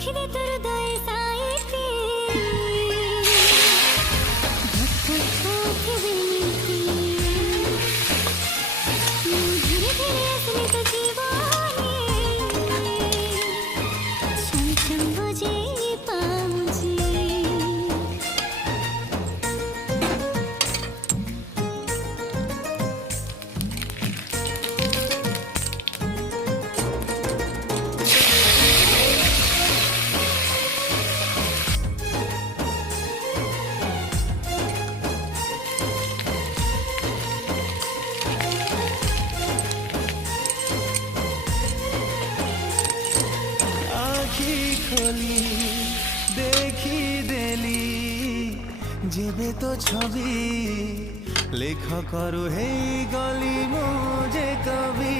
रखिदे तोर दय साइती धक्का मिनती धीरे धीरे असली तो जीवानी छम छम बजे पाउजी खोली देखी देली जेबे तो छवि लेख करू हे गली मुझे कभी